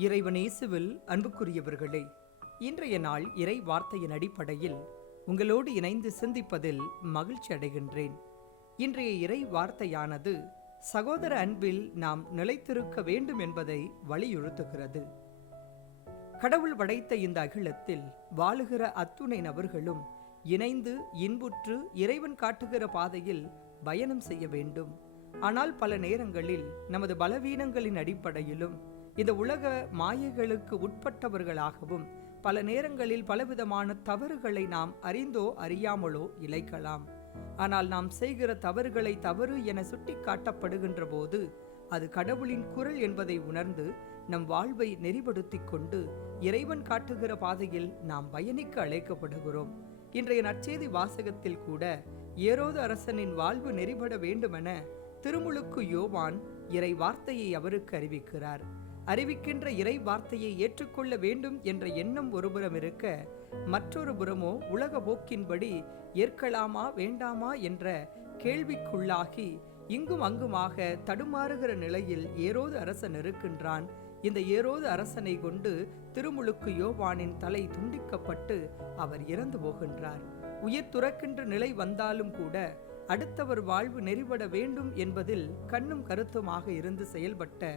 இறைவனேசுவில் அன்புக்குரியவர்களே இன்றைய நாள் இறை வார்த்தையின் அடிப்படையில் உங்களோடு இணைந்து சிந்திப்பதில் மகிழ்ச்சி அடைகின்றேன். இன்றைய இறை வார்த்தையானது சகோதர அன்பில் நாம் நிலைத்திருக்க வேண்டும் என்பதை வலியுறுத்துகிறது. கடவுள் படைத்த இந்த அகிலத்தில் வாழுகிற அத்துணை நபர்களும் இணைந்து இன்புற்று இறைவன் காட்டுகிற பாதையில் பயணம் செய்ய வேண்டும். ஆனால் பல நேரங்களில் நமது பலவீனங்களின் அடிப்படையிலும் இந்த உலக மாயைகளுக்கு உட்பட்டவர்களாகவும் பல நேரங்களில் பலவிதமான தவறுகளை நாம் அறிந்தோ அறியாமலோ இழைக்கலாம். ஆனால் நாம் செய்கிற தவறுகளை தவறு என சுட்டி காட்டப்படுகின்ற போது அது கடவுளின் குரல் என்பதை உணர்ந்து நம் வாழ்வை நெறிப்படுத்திக் கொண்டு இறைவன் காட்டுகிற பாதையில் நாம் பயணிக்க அழைக்கப்படுகிறோம். இன்றைய நற்செய்தி வாசகத்தில் கூட ஏரோது அரசனின் வாழ்வு நெறிபட வேண்டுமென திருமுழுக்கு யோவான் இறை வார்த்தையை அவருக்கு அறிவிக்கிறார். அறிவிக்கின்ற இறை வார்த்தையை ஏற்றுக்கொள்ள வேண்டும் என்ற எண்ணம் ஒருபுறம் இருக்க மற்றொரு புறமோ உலக போக்கின்படி ஏற்கலாமா வேண்டாமா என்ற கேள்விக்குள்ளாகி இங்கும் அங்குமாக தடுமாறுகிற நிலையில் ஏரோது அரசன் இருக்கின்றான். இந்த ஏரோது அரசனை கொண்டு திருமுழுக்கு யோவானின் தலை துண்டிக்கப்பட்டு அவர் இறந்து போகின்றார். உயிர் துறக்கின்ற நிலை வந்தாலும் கூட அடுத்தவர் வாழ்வு நெறிபட வேண்டும் என்பதில் கண்ணும் கருத்துமாக இருந்து செயல்பட்ட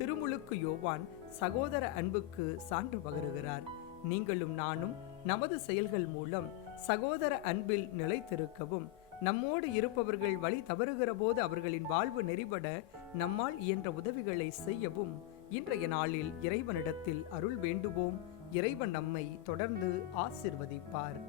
திருமுழுக்கு யோவான் சகோதர அன்புக்கு சான்று பகருகிறார். நீங்களும் நானும் நமது செயல்கள் மூலம் சகோதர அன்பில் நிலைத்திருக்கவும் நம்மோடு இருப்பவர்கள் வழி தவறுகிற போது அவர்களின் வாழ்வு நெறிபட நம்மால் இயன்ற உதவிகளை செய்யவும் இன்றைய நாளில் இறைவனிடத்தில் அருள் வேண்டுவோம். இறைவன் நம்மை தொடர்ந்து ஆசிர்வதிப்பார்.